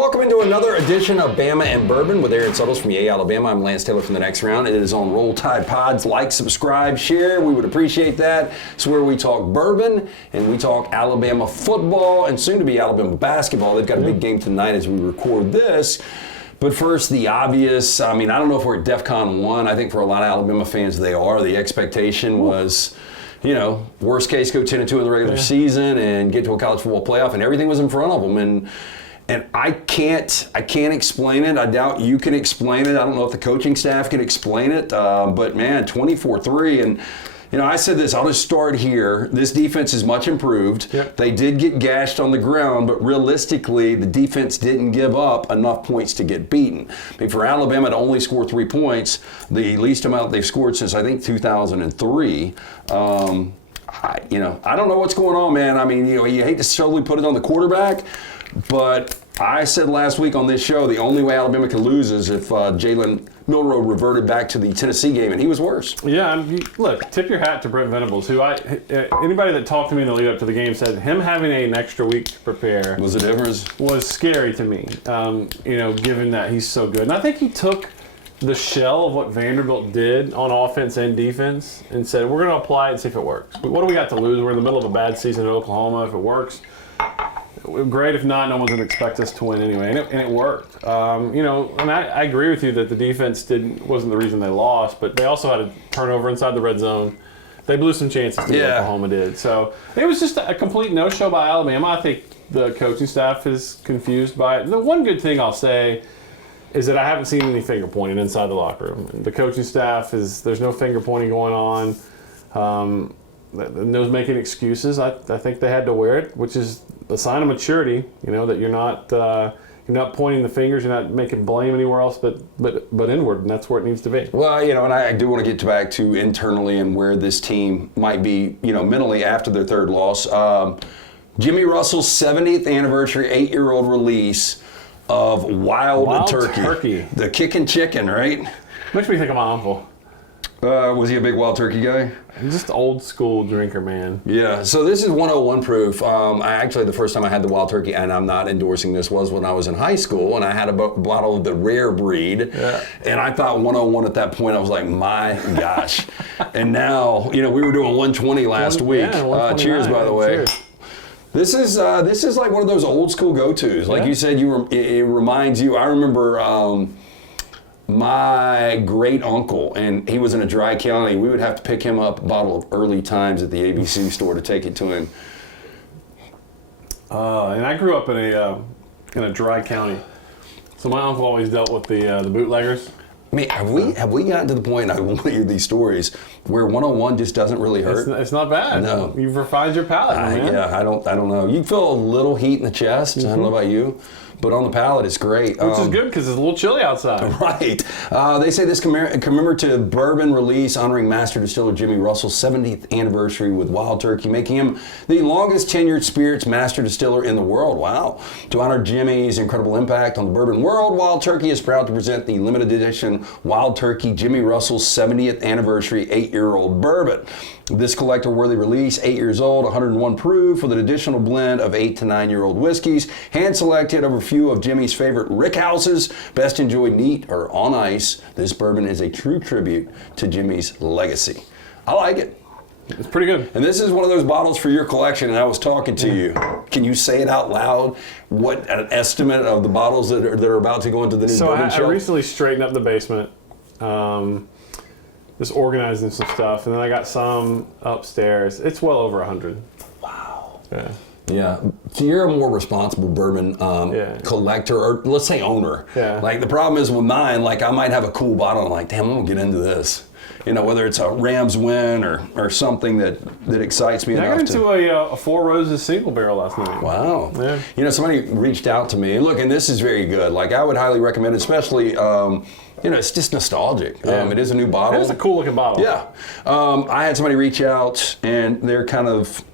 welcome into another edition of Bama and Bourbon with Aaron Suttles from EA Alabama. I'm Lance Taylor from The Next Round. It is on Roll Tide Pods. Like, subscribe, share. We would appreciate that. It's where we talk bourbon and we talk Alabama football and soon to be Alabama basketball. They've got a big game tonight as we record this. But first, the obvious. I mean, I don't know if we're at DEFCON 1. I think for a lot of Alabama fans, they are. The expectation was, you know, worst case, go 10-2 in the regular season and get to a college football playoff, and everything was in front of them. And I can't explain it. I doubt you can explain it. I don't know if the coaching staff can explain it. But man, 24-3, and you know, I said this. I'll just start here. This defense is much improved. Yep. They did get gashed on the ground, but realistically, the defense didn't give up enough points to get beaten. I mean, for Alabama to only score 3 points, the least amount they've scored since I think 2003. I don't know what's going on, man. I mean, you know, you hate to solely put it on the quarterback, but I said last week on this show the only way Alabama can lose is if Jalen Milroe reverted back to the Tennessee game, and he was worse. Yeah, look, tip your hat to Brent Venables, who anybody that talked to me in the lead up to the game said him having an extra week to prepare was the difference. Was scary to me, given that he's so good. And I think he took the shell of what Vanderbilt did on offense and defense and said, we're going to apply it and see if it works. What do we got to lose? We're in the middle of a bad season in Oklahoma. If it works, great. If not, no one's going to expect us to win anyway. And it worked. And I agree with you that the defense wasn't the reason they lost, but they also had a turnover inside the red zone. They blew some chances to Oklahoma did. So it was just a complete no-show by Alabama. I think the coaching staff is confused by it. The one good thing I'll say is that I haven't seen any finger pointing inside the locker room. The coaching staff there's no finger pointing going on. No's making excuses. I think they had to wear it, which is a sign of maturity. You know, that you're not pointing the fingers, you're not making blame anywhere else, but inward, and that's where it needs to be. Well, you know, and I do want to get back to internally and where this team might be, you know, mentally after their third loss. Jimmy Russell's 70th anniversary, 8-year-old release of Wild Turkey. The kicking chicken, right? Makes me think of my uncle. Was he a big Wild Turkey guy? Just old school drinker, man. Yeah, so this is 101 proof. The first time I had the Wild Turkey, and I'm not endorsing this, was when I was in high school, and I had a bottle of the rare breed. Yeah. And I thought 101 at that point, I was like, my gosh. And now, you know, we were doing 120 last week. Yeah, cheers, by the way. Cheers. This is like one of those old school go-tos. Like you said, it reminds you. I remember my great uncle, and he was in a dry county. We would have to pick him up a bottle of Early Times at the ABC store to take it to him. And I grew up in a dry county, so my uncle always dealt with the bootleggers. I mean, have we gotten to the point, I want to hear these stories, where 101 just doesn't really hurt? It's not bad. No. You've refined your palate, man. Yeah, I don't know. You feel a little heat in the chest. I don't know about you. But on the palate, it's great. Which is good because it's a little chilly outside. Right. They say this commemorative bourbon release honoring master distiller Jimmy Russell's 70th anniversary with Wild Turkey, making him the longest tenured spirits master distiller in the world. Wow. To honor Jimmy's incredible impact on the bourbon world, Wild Turkey is proud to present the limited edition Wild Turkey Jimmy Russell's 70th anniversary 8-year-old bourbon. This collector-worthy release, 8 years old, 101 proof, with an additional blend of 8 to 9-year-old whiskeys, hand-selected over a few of Jimmy's favorite rickhouses, best enjoyed neat or on ice. This bourbon is a true tribute to Jimmy's legacy. I like it. It's pretty good. And this is one of those bottles for your collection, and I was talking to you. Can you say it out loud? What an estimate of the bottles that are about to go into the new bourbon shelf? I recently straightened up the basement. Just organizing some stuff, and then I got some upstairs. It's well over 100. Wow. Yeah. So you're a more responsible bourbon collector, or let's say owner. Yeah. Like the problem is with mine, like I might have a cool bottle, and I'm like, damn, I'm gonna get into this. You know, whether it's a Rams win or something that excites me enough. I got into a Four Roses single barrel last night. Wow. Yeah. You know, somebody reached out to me, and look, and this is very good. Like I would highly recommend it, especially. You know, it's just nostalgic. Yeah. It is a new bottle. It's a cool looking bottle. Yeah. I had somebody reach out, and they're kind of,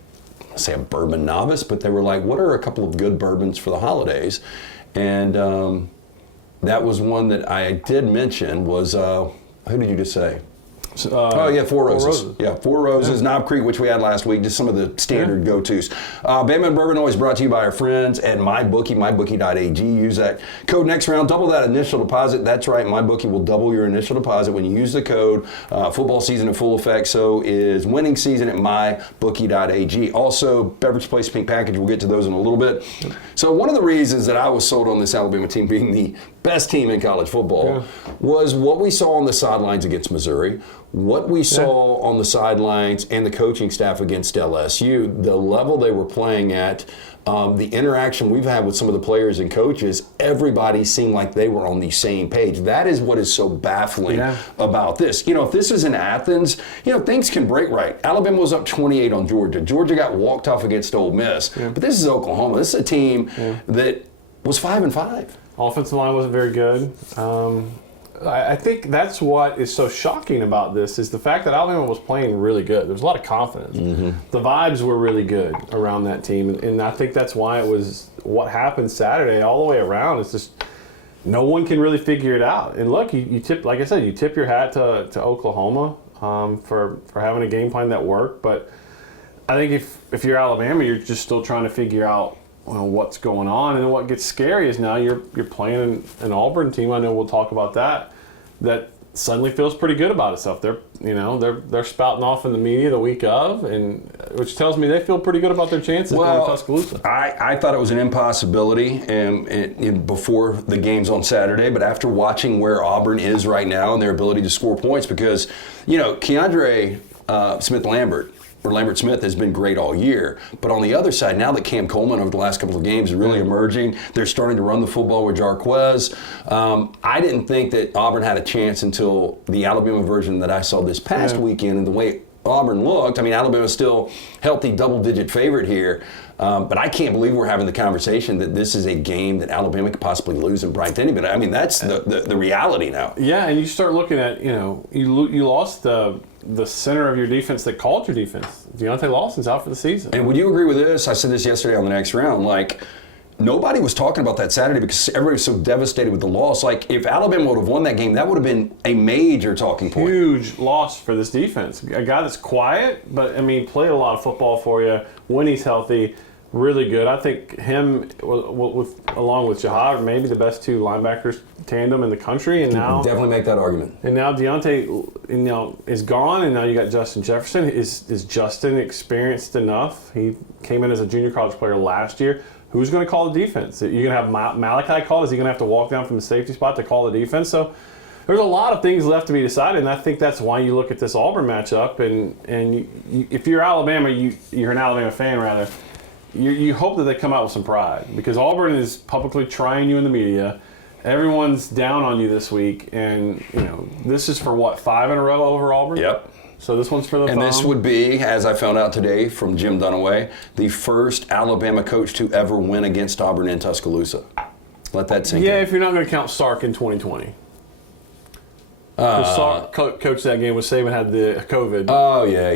I say a bourbon novice, but they were like, what are a couple of good bourbons for the holidays? And that was one that I did mention was, who did you just say? Four Roses. Yeah, Four Roses, Knob Creek, which we had last week, just some of the standard go-tos. Bama and Bourbon always brought to you by our friends at MyBookie, mybookie.ag. Use that code next round, double that initial deposit. That's right, MyBookie will double your initial deposit when you use the code. Football season in full effect, so is winning season at mybookie.ag. Also, Beverage Place Pink Package, we'll get to those in a little bit. So one of the reasons that I was sold on this Alabama team being the best team in college football was what we saw on the sidelines against Missouri, what we saw on the sidelines and the coaching staff against LSU, the level they were playing at, the interaction we've had with some of the players and coaches, everybody seemed like they were on the same page. That is what is so baffling about this. You know, if this was in Athens, you know, things can break right. Alabama was up 28 on Georgia. Georgia got walked off against Ole Miss. But this is Oklahoma. This is a team that was 5-5. Offensive line wasn't very good. I think that's what is so shocking about this is the fact that Alabama was playing really good. There was a lot of confidence. The vibes were really good around that team, and I think that's why it was what happened Saturday all the way around. It's just no one can really figure it out. And look, you tip, like I said, you tip your hat to Oklahoma for having a game plan that worked. But I think if you're Alabama, you're just still trying to figure out what's going on. And what gets scary is now you're playing an Auburn team. I know we'll talk about that suddenly feels pretty good about itself. They're spouting off in the media the week of, and which tells me they feel pretty good about their chances going to Tuscaloosa. I thought it was an impossibility before the games on Saturday, but after watching where Auburn is right now and their ability to score points, because Keandre Lambert Smith has been great all year. But on the other side, now that Cam Coleman over the last couple of games is really emerging, they're starting to run the football with Jarquez. I didn't think that Auburn had a chance until the Alabama version that I saw this past weekend, and the way Auburn looked. I mean, Alabama's still healthy double-digit favorite here. But I can't believe we're having the conversation that this is a game that Alabama could possibly lose in Bryant-Denny. But I mean, that's the reality now. Yeah, and you start looking at, you lost the center of your defense that called your defense. Deontay Lawson's out for the season. And would you agree with this? I said this yesterday on the next round. Like, nobody was talking about that Saturday because everybody was so devastated with the loss. Like, if Alabama would have won that game, that would have been a major talking point. Huge loss for this defense. A guy that's quiet, but, I mean, played a lot of football for you when he's healthy. Really good. I think him, along with Jahad, maybe the best two linebackers tandem in the country. And now definitely make that argument. And now Deontay, is gone, and now you got Justin Jefferson. Is Justin experienced enough? He came in as a junior college player last year. Who's going to call the defense? You're going to have Malachi call? Is he going to have to walk down from the safety spot to call the defense? So there's a lot of things left to be decided, and I think that's why you look at this Auburn matchup. And if you're Alabama, you're an Alabama fan rather. You hope that they come out with some pride, because Auburn is publicly trying you in the media. Everyone's down on you this week, and this is for 5 in a row over Auburn? Yep. So this one's for the And this would be, as I found out today from Jim Dunaway, the first Alabama coach to ever win against Auburn in Tuscaloosa. Let that sink in. Yeah, if you're not going to count Sark in 2020. Sark coached that game with Saban had the COVID. Oh, yeah.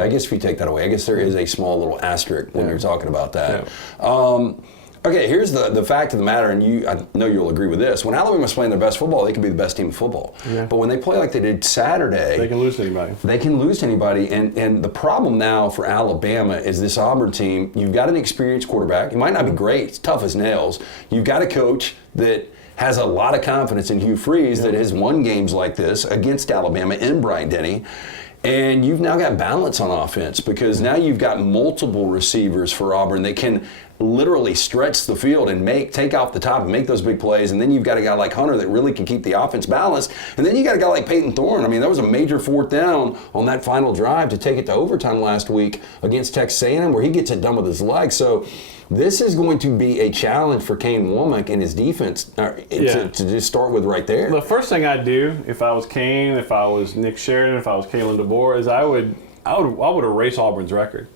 I guess if you take that away, I guess there is a small little asterisk when you're talking about that. Yeah. Okay, here's the fact of the matter, and I know you'll agree with this. When Alabama's playing their best football, they can be the best team in football. Yeah. But when they play like they did Saturday, they can lose to anybody. And the problem now for Alabama is this Auburn team, you've got an experienced quarterback. He might not be great, it's tough as nails. You've got a coach that has a lot of confidence in Hugh Freeze that has won games like this against Alabama in Bryant-Denny. And you've now got balance on offense, because now you've got multiple receivers for Auburn that can literally stretch the field and take off the top and make those big plays. And then you've got a guy like Hunter that really can keep the offense balanced. And then you got a guy like Peyton Thorne. I mean, that was a major fourth down on that final drive to take it to overtime last week against Texas A&M, where he gets it done with his legs. So this is going to be a challenge for Kane Womack and his defense to just start with right there. The first thing I'd do if I was Kane, if I was Nick Sheridan, if I was Kalen DeBoer, is I would erase Auburn's record.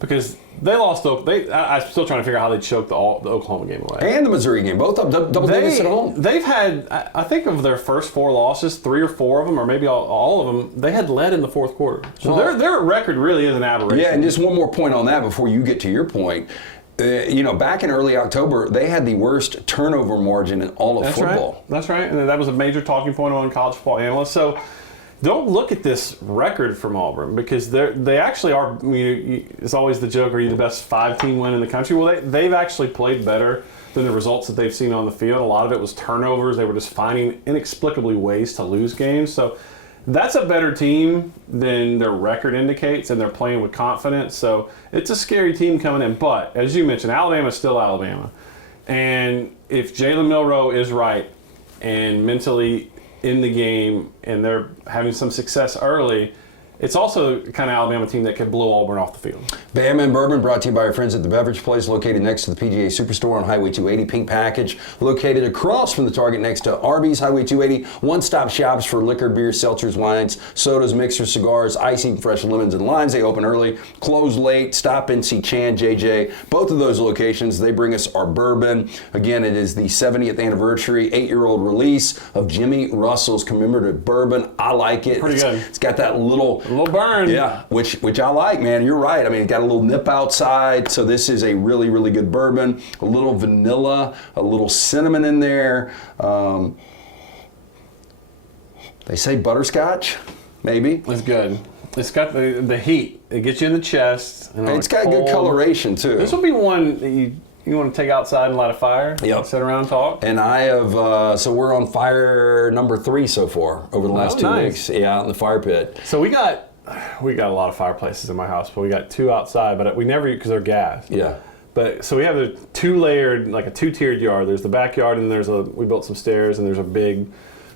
Because they lost. I'm still trying to figure out how they choked the Oklahoma game away. And the Missouri game. Both of them double digits at home. They've had, I think of their first 4 losses, 3 or 4 of them, or maybe all of them, they had led in the fourth quarter. So their record really is an aberration. Yeah, and just one more point on that before you get to your point. back in early October, they had the worst turnover margin in all of football. Right. That's right. And that was a major talking point among college football analysts. So don't look at this record from Auburn because they actually are. It's always the joke: are you the best 5-team win in the country? Well, they've actually played better than the results that they've seen on the field. A lot of it was turnovers. They were just finding inexplicably ways to lose games. So that's a better team than their record indicates, and they're playing with confidence. So it's a scary team coming in. But as you mentioned, Alabama's still Alabama, and if Jalen Milroe is right and mentally in the game and they're having some success early, it's also the kind of Alabama team that could blow Auburn off the field. Bama and Bourbon brought to you by our friends at the Beverage Place, located next to the PGA Superstore on Highway 280. Pink package, located across from the Target next to Arby's, Highway 280. One-stop shops for liquor, beer, seltzers, wines, sodas, mixers, cigars, icy, fresh lemons and limes. They open early, close late. Stop and see Chan, JJ. Both of those locations, they bring us our bourbon. Again, it is the 70th anniversary, 8-year-old release of Jimmy Russell's commemorative bourbon. I like it. Pretty good. It's got that little burn. Yeah, which I like, man. You're right. I mean, it got a little nip outside, so this is a really, really good bourbon. A little vanilla, a little cinnamon in there. They say butterscotch, maybe. It's good. It's got the heat. It gets you in the chest. And it's got good coloration, too. This would be one that you want to take outside and light a fire? Yep. Sit around and talk? And I have, so we're on fire number 3 so far over the last 2 weeks. Yeah, out in the fire pit. So we got a lot of fireplaces in my house, but we got 2 outside, but we never, because they're gas. Yeah. But so we have a 2-layered, like a 2-tiered yard. There's the backyard, and we built some stairs, and there's a big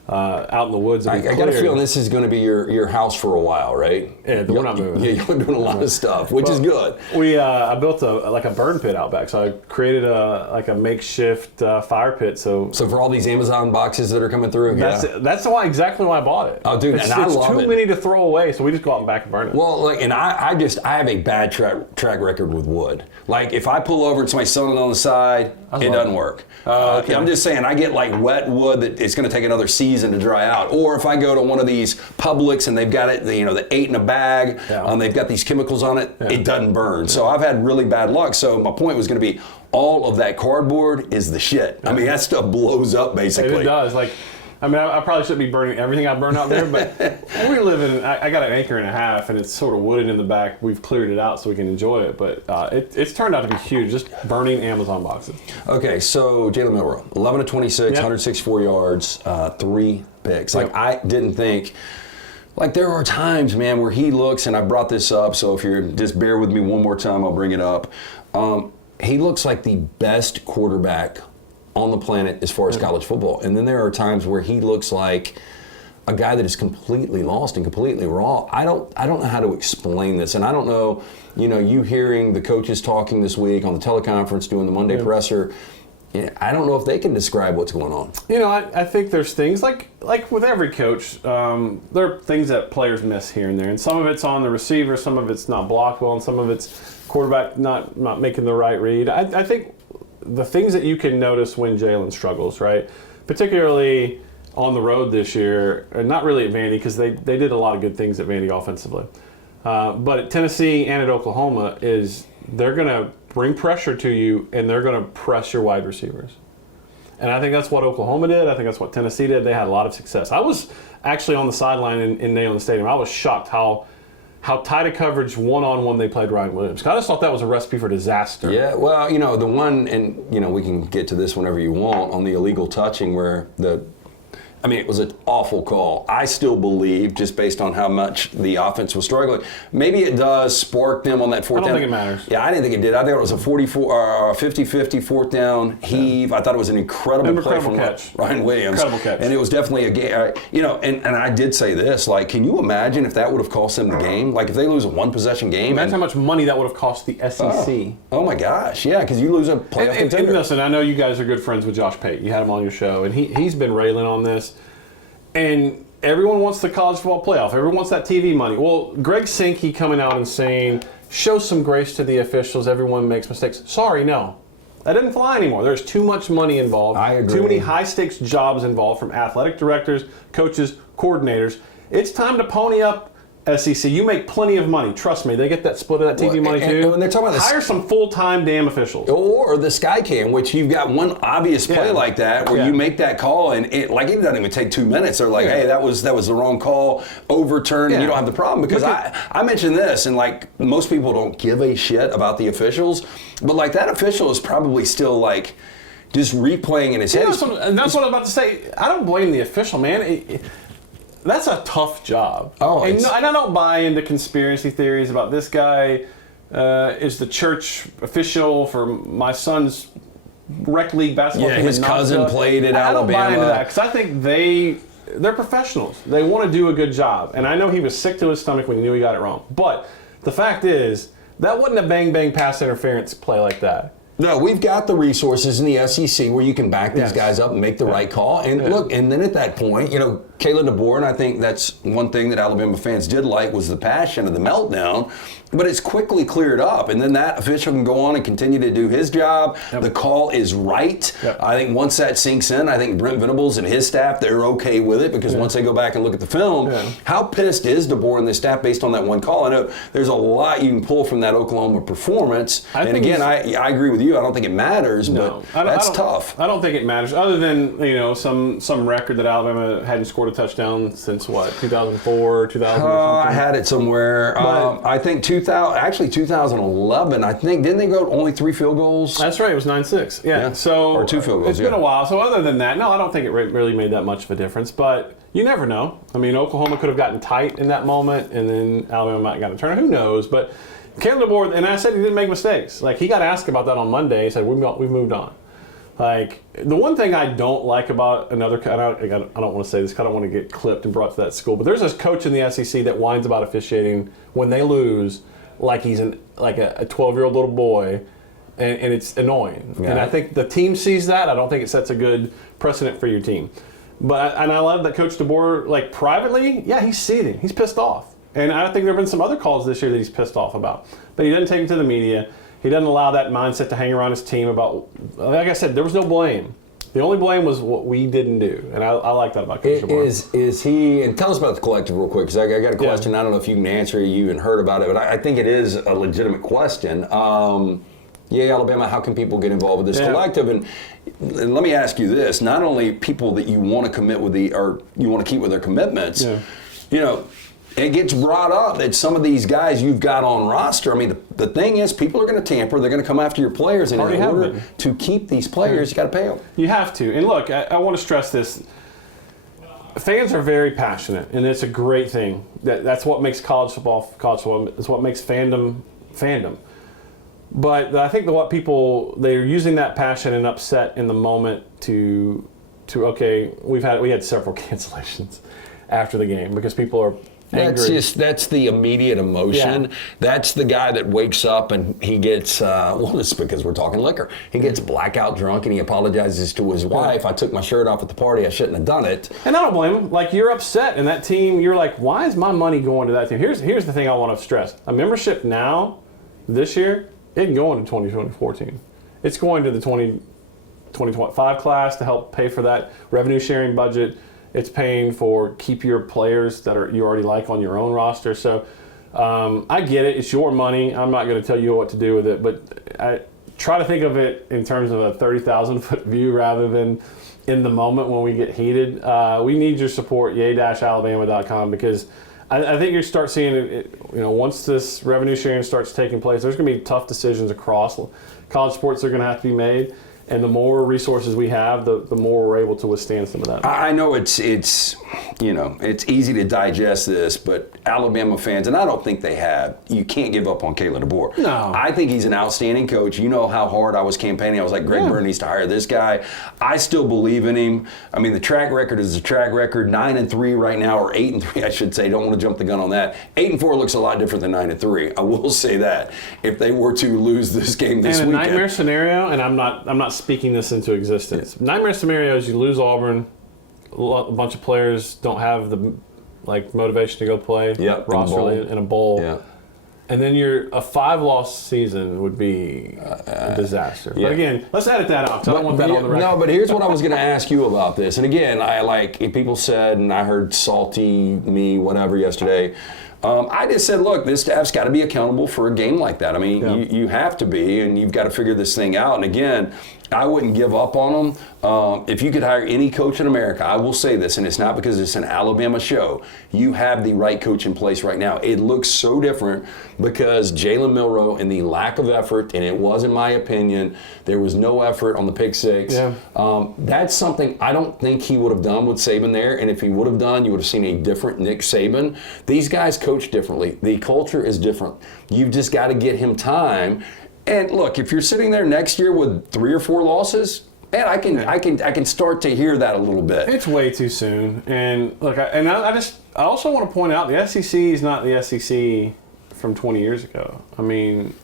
out in the woods. I got a feeling this is going to be your house for a while, right? Yeah, we're not moving. Yeah, you're doing a lot of stuff, which is good. I built a burn pit out back, so I created a makeshift fire pit. So for all these Amazon boxes that are coming through, that's exactly why I bought it. Oh, dude, it's I love too many to throw away, so we just go out and back and burn it. Well, and I have a bad track record with wood. Like if I pull over and somebody's selling it on the side, it doesn't work. Okay. I'm just saying, I get like wet wood that it's going to take another season to dry out. Or if I go to one of these Publix and they've got it, the 8 in a bag, they've got these chemicals on it, it doesn't burn. So I've had really bad luck. So my point was going to be, all of that cardboard is the shit. I mean, that stuff blows up basically. It does. I probably shouldn't be burning everything I burn out there, but we live in, I got an acre and a half, and it's sort of wooded in the back. We've cleared it out so we can enjoy it, but it's turned out to be huge, just burning Amazon boxes. Okay, so Jalen Milroe, 11 of 26, 164 yards, 3 picks. I didn't think, there are times, man, where he looks, and I brought this up, so if you're, just bear with me one more time, I'll bring it up. He looks like the best quarterback on the planet as far as college football. And then there are times where he looks like a guy that is completely lost and completely raw. I don't know how to explain this. And I don't know, you hearing the coaches talking this week on the teleconference, doing the Monday presser, I don't know if they can describe what's going on. I think there's things like with every coach, there are things that players miss here and there. And some of it's on the receiver, some of it's not blocked well, and some of it's quarterback not making the right read. I think the things that you can notice when Jalen struggles, right? Particularly on the road this year, or not really at Vandy, because they did a lot of good things at Vandy offensively. But at Tennessee and at Oklahoma they're going to bring pressure to you, and they're going to press your wide receivers. And I think that's what Oklahoma did. I think that's what Tennessee did. They had a lot of success. I was actually on the sideline in Neyland Stadium. I was shocked how tight a coverage one-on-one they played Ryan Williams. I just thought that was a recipe for disaster. Yeah, well, the one, and, we can get to this whenever you want, on the illegal touching where it was an awful call. I still believe, just based on how much the offense was struggling, maybe it does spark them on that fourth down. I don't think it matters. Yeah, I didn't think it did. I think it was a 50-50 fourth down heave. I thought it was an incredible play from Ryan Williams. Incredible catch. And it was definitely a game. And I did say this, can you imagine if that would have cost them the game? If they lose a one-possession game. Imagine how much money that would have cost the SEC. Oh my gosh, yeah, because you lose a playoff contender. And listen, I know you guys are good friends with Josh Pate. You had him on your show, and he's been railing on this. And everyone wants the college football playoff. Everyone wants that TV money. Well, Greg Sankey coming out and saying, show some grace to the officials. Everyone makes mistakes. Sorry, no. That doesn't fly anymore. There's too much money involved. I agree. Too many high-stakes jobs involved from athletic directors, coaches, coordinators. It's time to pony up SEC. You make plenty of money. Trust me, they get that split of that TV money too. And when they're talking about hire some full-time damn officials. Or the Skycam, which you've got one obvious play like that where you make that call and it doesn't even take 2 minutes. They're like, hey, that was the wrong call, overturned, and you don't have the problem. Because I mentioned this, and like most people don't give a shit about the officials, but like that official is probably still like just replaying in his head. And that's what I'm about to say. I don't blame the official, man. That's a tough job. And I don't buy into conspiracy theories about this guy is the church official for my son's rec league basketball team. His cousin played at Alabama. I don't buy into that because I think they're professionals. They want to do a good job. And I know he was sick to his stomach when he knew he got it wrong. But the fact is, that wasn't a bang-bang pass interference play like that. No, we've got the resources in the SEC where you can back these guys up and make the right call. And look, and then at that point, Kalen DeBoer, and I think that's one thing that Alabama fans did like was the passion and the meltdown. But it's quickly cleared up, and then that official can go on and continue to do his job. The call is right. I think once that sinks in, I think Brent Venables and his staff, they're okay with it because once they go back and look at the film, how pissed is DeBoer and the staff based on that one call? I know there's a lot you can pull from that Oklahoma performance. And again, I agree with you. I don't think it matters, but that's tough. I don't think it matters, other than some record that Alabama hadn't scored a touchdown since what, 2004, 2000 or something? I had it somewhere. I think 2011, I think, didn't they go only 3 field goals? That's right, it was 9-6. Yeah. So or 2 field goals. It's been a while. So other than that, no, I don't think it really made that much of a difference. But you never know. I mean, Oklahoma could have gotten tight in that moment, and then Alabama might have gotten a turn. Who knows? But Kalen DeBoer, and I said he didn't make mistakes. Like, he got asked about that on Monday. He said, we've moved on. Like, the one thing I don't like about another, I don't want to say this because I don't want to get clipped and brought to that school, but there's this coach in the SEC that whines about officiating when they lose like he's a 12-year-old little boy, and it's annoying. Yeah. And I think the team sees that. I don't think it sets a good precedent for your team. But I love that Coach DeBoer, like, privately, he's seething. He's pissed off. And I think there have been some other calls this year that he's pissed off about. But he doesn't take them to the media. He doesn't allow that mindset to hang around his team about, like I said, there was no blame. The only blame was what we didn't do, and I like that about Coach DeBoer. Is he, and tell us about the collective real quick, because I got a question. I don't know if you can answer it. You even heard about it, but I think it is a legitimate question. Alabama, how can people get involved with this collective? And let me ask you this, not only people that you want to commit with or you want to keep with their commitments, it gets brought up that some of these guys you've got on roster, I mean, the thing is, people are going to tamper. They're going to come after your players. And in order to keep these players, you got to pay them. You have to. And look, I want to stress this. Fans are very passionate, and it's a great thing. That's what makes college football. It's what makes fandom. But I think they're using that passion and upset in the moment to we had several cancellations after the game because people are angry. That's the immediate emotion. Yeah. That's the guy that wakes up and he gets, it's because we're talking liquor. He gets blackout drunk and he apologizes to his wife. I took my shirt off at the party. I shouldn't have done it. And I don't blame him. Like, you're upset, and that team, you're like, why is my money going to that team? Here's the thing I want to stress. A membership now, this year, it can go into 2024 team. It's going to the 2025 class to help pay for that revenue sharing budget. It's paying for keep your players that you already like on your own roster. So I get it. It's your money. I'm not going to tell you what to do with it. But I try to think of it in terms of a 30,000-foot view rather than in the moment when we get heated. We need your support, yay-alabama.com, because I think you start seeing it, once this revenue sharing starts taking place, there's going to be tough decisions across college sports that are going to have to be made. And the more resources we have, the more we're able to withstand some of that. I know it's easy to digest this, but Alabama fans, and I don't think they have, you can't give up on Kalen DeBoer. No. I think he's an outstanding coach. You know how hard I was campaigning. I was like, Greg Byrne needs to hire this guy. I still believe in him. I mean, the track record is the track record. 9-3 right now, or 8-3, I should say. Don't want to jump the gun on that. 8-4 looks a lot different than 9-3. I will say that. If they were to lose this game this weekend. Nightmare scenario, and I'm not speaking this into existence. Nightmare scenario is you lose Auburn, a bunch of players don't have the motivation to go play roster in a bowl. Yeah. And then a 5-loss season would be a disaster. But again, let's edit that out. I don't want that on the record. No, but here's what I was going to ask you about this. And again, people said, and I heard salty me, whatever, yesterday. I just said, look, this staff's got to be accountable for a game like that. I mean, you have to be, and you've got to figure this thing out. And again, I wouldn't give up on them. If you could hire any coach in America, I will say this, and it's not because it's an Alabama show. You have the right coach in place right now. It looks so different because Jalen Milroe and the lack of effort, and it was, in my opinion, there was no effort on the pick six. Yeah. That's something I don't think he would have done with Saban there, and if he would have done, you would have seen a different Nick Saban. These guys coach differently. The culture is different. You've just got to get him time. And look, if you're sitting there next year with 3 or 4 losses, man, I can start to hear that a little bit. It's way too soon. And look, I also want to point out the SEC is not the SEC from 20 years ago. I mean,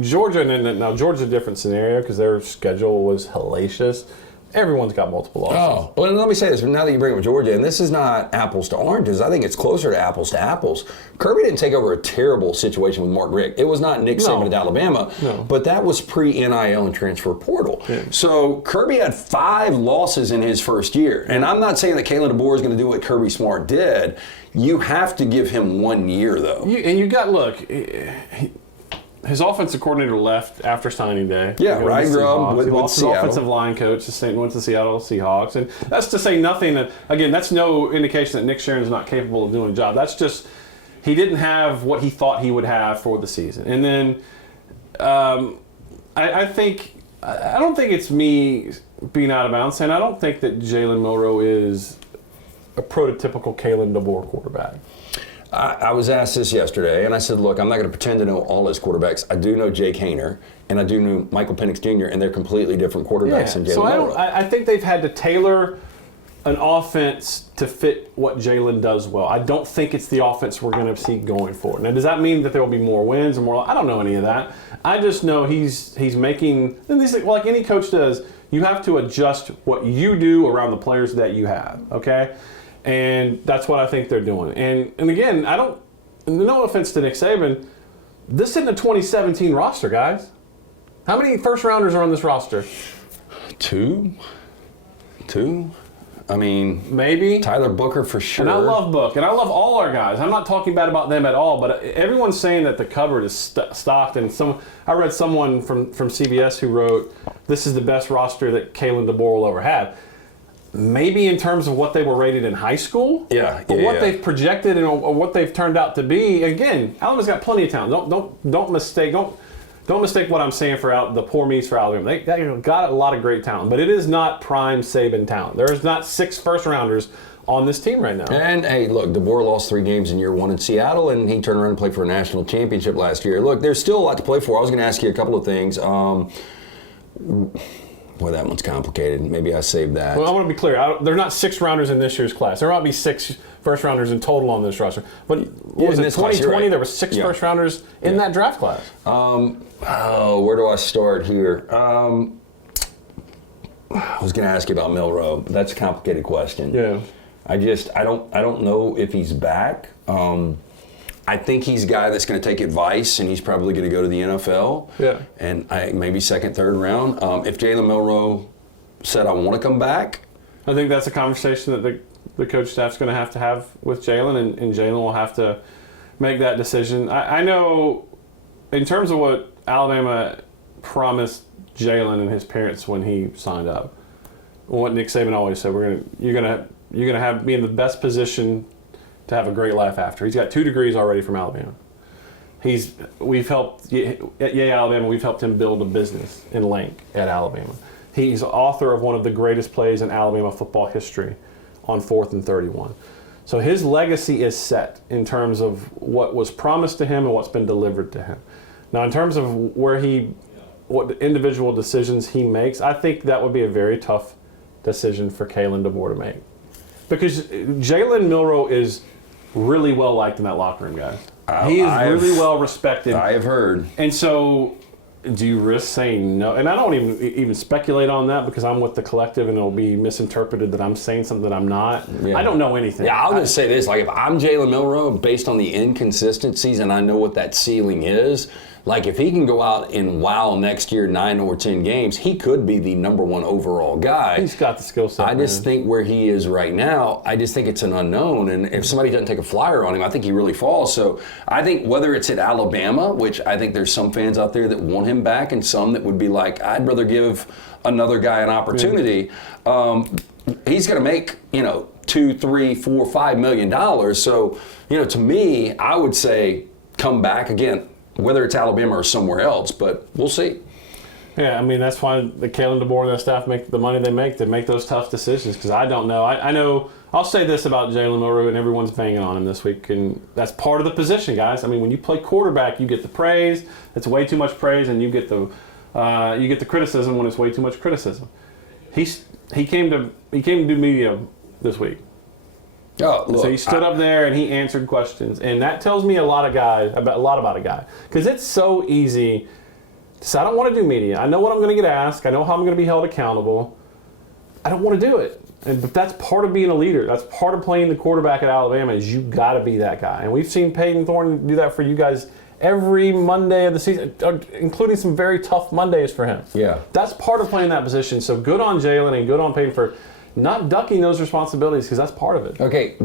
Georgia's a different scenario because their schedule was hellacious. Everyone's got multiple losses. Oh, well, let me say this. Now that you bring up Georgia, and this is not apples to oranges, I think it's closer to apples. Kirby didn't take over a terrible situation with Mark Richt. It was not Nick Saban at Alabama, but that was pre-NIL and transfer portal. Yeah. So Kirby had 5 losses in his first year. And I'm not saying that Kalen DeBoer is going to do what Kirby Smart did. You have to give him 1 year, though. His offensive coordinator left after signing day. Yeah, Ryan Grubb with lost his offensive line coach. Went to the Seattle Seahawks. And that's to say nothing that, again, that's no indication that Nick Sharon's not capable of doing a job. That's just, he didn't have what he thought he would have for the season. And then I don't think it's me being out of bounds, and I don't think that Jalen Milroe is a prototypical Kalen DeBoer quarterback. I was asked this yesterday, and I said, look, I'm not going to pretend to know all his quarterbacks. I do know Jake Haener, and I do know Michael Penix Jr., and they're completely different quarterbacks than Jalen Milroe. I think they've had to tailor an offense to fit what Jalen does well. I don't think it's the offense we're going to see going forward. Now, does that mean that there will be more wins or more? I don't know any of that. I just know he's making, and these, like any coach does, you have to adjust what you do around the players that you have, okay? And that's what I think they're doing. And again, no offense to Nick Saban, this isn't a 2017 roster, guys. How many first-rounders are on this roster? 2. I mean, maybe. Tyler Booker for sure. And I love Book, and I love all our guys. I'm not talking bad about them at all, but everyone's saying that the cupboard is stocked. And I read someone from CBS who wrote, this is the best roster that Kalen DeBoer will ever have. Maybe in terms of what they were rated in high school, but what they've projected and what they've turned out to be. Again, Alabama's got plenty of talent. Don't mistake what I'm saying for the poor me's for Alabama. They got a lot of great talent, but it is not prime Saban talent. There is not 6 first-rounders on this team right now. And hey, look, DeBoer lost 3 games in year 1 in Seattle, and he turned around and played for a national championship last year. Look, there's still a lot to play for. I was going to ask you a couple of things. Boy, that one's complicated. Maybe I saved that. Well, I want to be clear. There are not 6 rounders in this year's class. There might be 6 first-rounders in total on this roster. But what was it, 2020? Right. There were 6 first-rounders in that draft class. Where do I start here? I was going to ask you about Milroe. That's a complicated question. Yeah. I don't know if he's back. I think he's a guy that's going to take advice, and he's probably going to go to the NFL. Yeah. And maybe 2nd, 3rd round. If Jalen Milroe said, I want to come back. I think that's a conversation that the coach staff's going to have with Jalen, and Jalen will have to make that decision. I know in terms of what Alabama promised Jalen and his parents when he signed up, what Nick Saban always said, you're going to be in the best position to have a great life after. He's got 2 degrees already from Alabama. We've helped Alabama. We've helped him build a business in Link at Alabama. He's author of one of the greatest plays in Alabama football history on 4th and 31. So his legacy is set in terms of what was promised to him and what's been delivered to him. Now, in terms of what individual decisions he makes, I think that would be a very tough decision for Kalen DeBoer to make, because Jalen Milroe is really well liked in that locker room, guys. He is really well respected. I have heard. And so, do you risk saying no? And I don't even speculate on that, because I'm with the collective, and it'll be misinterpreted that I'm saying something that I'm not. Yeah. I don't know anything. Yeah, I'll just say this: like, if I'm Jalen Milroe, based on the inconsistencies, and I know what that ceiling is, Like, if he can go out and wow next year 9 or 10 games, he could be the number 1 overall guy. He's got the skill set. I just think where he is right now, I just think it's an unknown. And if somebody doesn't take a flyer on him, I think he really falls. So I think whether it's at Alabama, which I think there's some fans out there that want him back and some that would be like, I'd rather give another guy an opportunity. He's going to make, $2, $3, $4, $5 million. So, to me, I would say come back again, whether it's Alabama or somewhere else, but we'll see. Yeah, I mean, that's why the Kalen DeBoer and their staff make the money they make. They make those tough decisions because I don't know. I know I'll say this about Jalen Milroe, and everyone's banging on him this week, and that's part of the position, guys. I mean, when you play quarterback, you get the praise. It's way too much praise, and you get the criticism when it's way too much criticism. He came to do media this week. Oh, look, so he stood up there and he answered questions, and that tells me a lot about a guy because it's so easy to say I don't want to do media. I know what I'm going to get asked. I know how I'm going to be held accountable. I don't want to do it, but that's part of being a leader. That's part of playing the quarterback at Alabama. Is you got to be that guy, and we've seen Peyton Thorne do that for you guys every Monday of the season, including some very tough Mondays for him. Yeah, that's part of playing that position. So good on Jalen and good on Peyton for not ducking those responsibilities because that's part of it. Okay,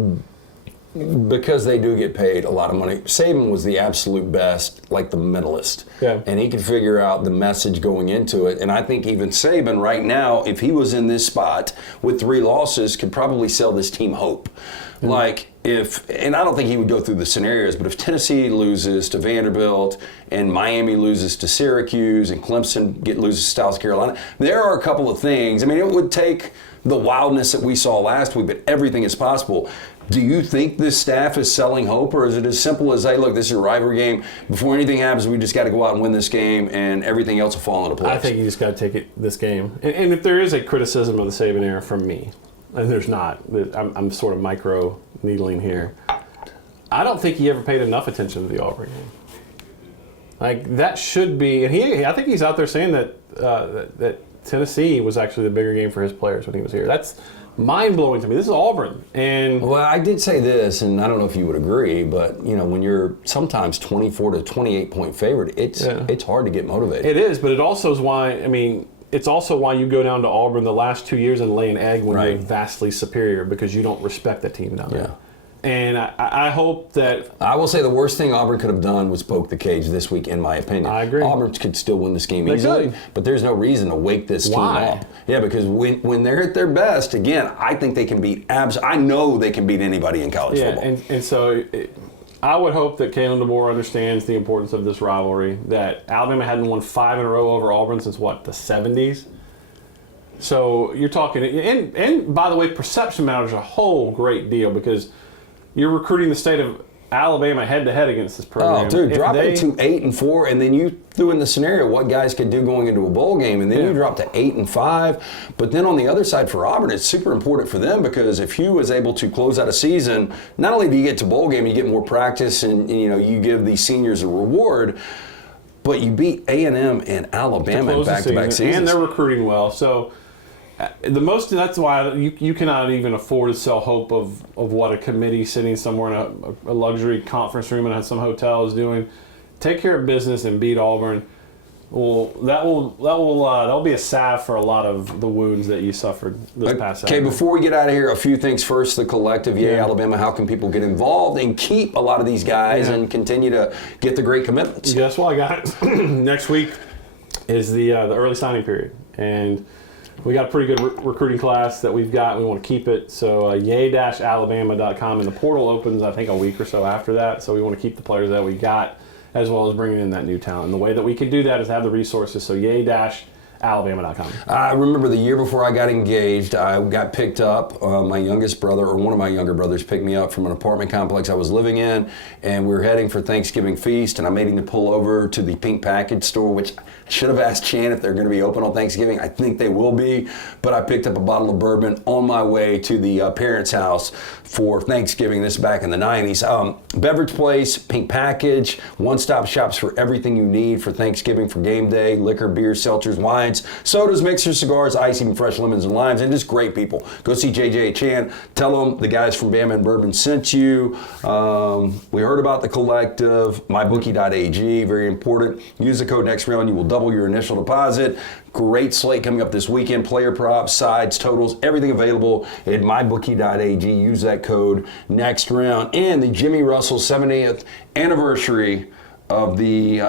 because they do get paid a lot of money. Saban was the absolute best, like the mentalist. Yeah. And he could figure out the message going into it. And I think even Saban right now, if he was in this spot with 3 losses, could probably sell this team hope. Mm-hmm. Like and I don't think he would go through the scenarios, but if Tennessee loses to Vanderbilt and Miami loses to Syracuse and Clemson loses to South Carolina, there are a couple of things. I mean, it would take the wildness that we saw last week, but everything is possible. Do you think this staff is selling hope, or is it as simple as, hey, look, this is a rivalry game. Before anything happens, we just got to go out and win this game, and everything else will fall into place? I think you just got to take this game. And if there is a criticism of the Saban era from me, and there's not, I'm sort of micro-needling here, I don't think he ever paid enough attention to the Auburn game. Like, that should be, and I think he's out there saying that Tennessee was actually the bigger game for his players when he was here. That's mind-blowing to me. This is Auburn. And well, I did say this, and I don't know if you would agree, but when you're sometimes 24 to 28 point favorite, it's hard to get motivated. It is, but it also is why, it's also why you go down to Auburn the last 2 years and lay an egg when you're vastly superior because you don't respect the team down there. Yeah. And I hope that... I will say the worst thing Auburn could have done was poke the cage this week, in my opinion. I agree. Auburn could still win this game easily, but there's no reason to wake this team up. Yeah, because when they're at their best, again, I think they can beat I know they can beat anybody in college football. And so I would hope that Kalen DeBoer understands the importance of this rivalry, that Alabama hadn't won 5 in a row over Auburn since, the 70s? So you're talking... And by the way, perception matters a whole great deal because... You're recruiting the state of Alabama head-to-head against this program. Oh, dude, drop it to 8-4, and then you threw in the scenario what guys could do going into a bowl game, and then you drop to 8-5. But then on the other side for Auburn, it's super important for them because if Hugh is able to close out a season, not only do you get to bowl game, you get more practice, and you give these seniors a reward, but you beat A&M and Alabama in back-to-back seasons. And they're recruiting well, so... that's why you cannot even afford to sell hope of what a committee sitting somewhere in a luxury conference room in some hotel is doing. Take care of business and beat Auburn. Well, that'll be a salve for a lot of the wounds that you suffered this past Saturday. Okay, before we get out of here, a few things first. The collective, Alabama. How can people get involved and keep a lot of these guys and continue to get the great commitments? Guess what, guys? Next week is the early signing period, and we got a pretty good recruiting class that we've got. We want to keep it. So yay-alabama.com, and the portal opens, I think, a week or so after that. So we want to keep the players that we got as well as bringing in that new talent. And the way that we can do that is have the resources. So yay-alabama.com. I remember the year before I got engaged, I got picked up. My youngest brother, or one of my younger brothers, picked me up from an apartment complex I was living in, and we were heading for Thanksgiving feast, and I made him to pull over to the Pink Package store, which I should have asked Chan if they're going to be open on Thanksgiving. I think they will be, but I picked up a bottle of bourbon on my way to the parents' house for Thanksgiving. This is back in the 90s. Beverage place, Pink Package, one-stop shops for everything you need for Thanksgiving, for game day, liquor, beer, seltzers, wine. wines, sodas, mixers, cigars, ice, even fresh lemons and limes, and just great people. Go see JJ Chan. Tell them the guys from Bama and Bourbon sent you. We heard about the collective, mybookie.ag, very important. Use the code NEXTROUND. You will double your initial deposit. Great slate coming up this weekend. Player props, sides, totals, everything available at mybookie.ag. Use that code NEXTROUND. And the Jimmy Russell 70th anniversary of the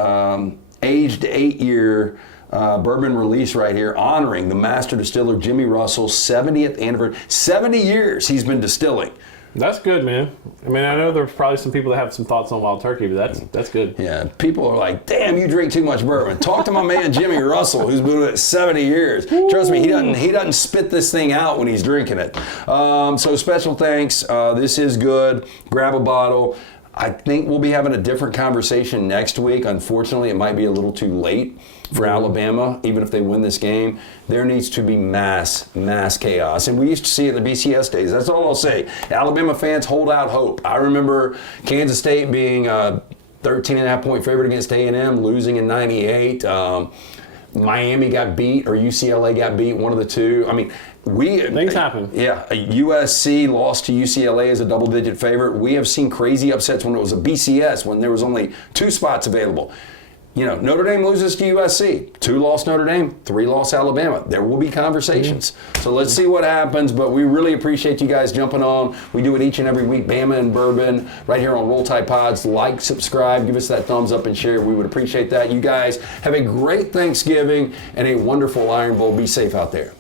aged 8-year bourbon release right here, honoring the master distiller Jimmy Russell's 70th anniversary. 70 years he's been distilling. That's good, man. I mean, I know there's probably some people that have some thoughts on Wild Turkey, but that's good. Yeah, people are like, damn, you drink too much bourbon. Talk to my man Jimmy Russell, who's been doing it 70 years. Trust me, he doesn't spit this thing out when he's drinking it. So special thanks. This is good. Grab a bottle. I think we'll be having a different conversation next week. Unfortunately, it might be a little too late for Alabama, even if they win this game. There needs to be mass chaos. And we used to see it in the BCS days. That's all I'll say. Alabama fans, hold out hope. I remember Kansas State being a 13.5-point favorite against A&M, losing in 98. Miami got beat or UCLA got beat, one of the two. I mean, things happen. Yeah, USC lost to UCLA as a double-digit favorite. We have seen crazy upsets when it was a BCS, when there was only 2 spots available. You know, Notre Dame loses to USC. 2 lost Notre Dame, 3 lost Alabama. There will be conversations. So let's see what happens, but we really appreciate you guys jumping on. We do it each and every week, Bama and Bourbon, right here on Roll Tide Pods. Like, subscribe, give us that thumbs up and share. We would appreciate that. You guys have a great Thanksgiving and a wonderful Iron Bowl. Be safe out there.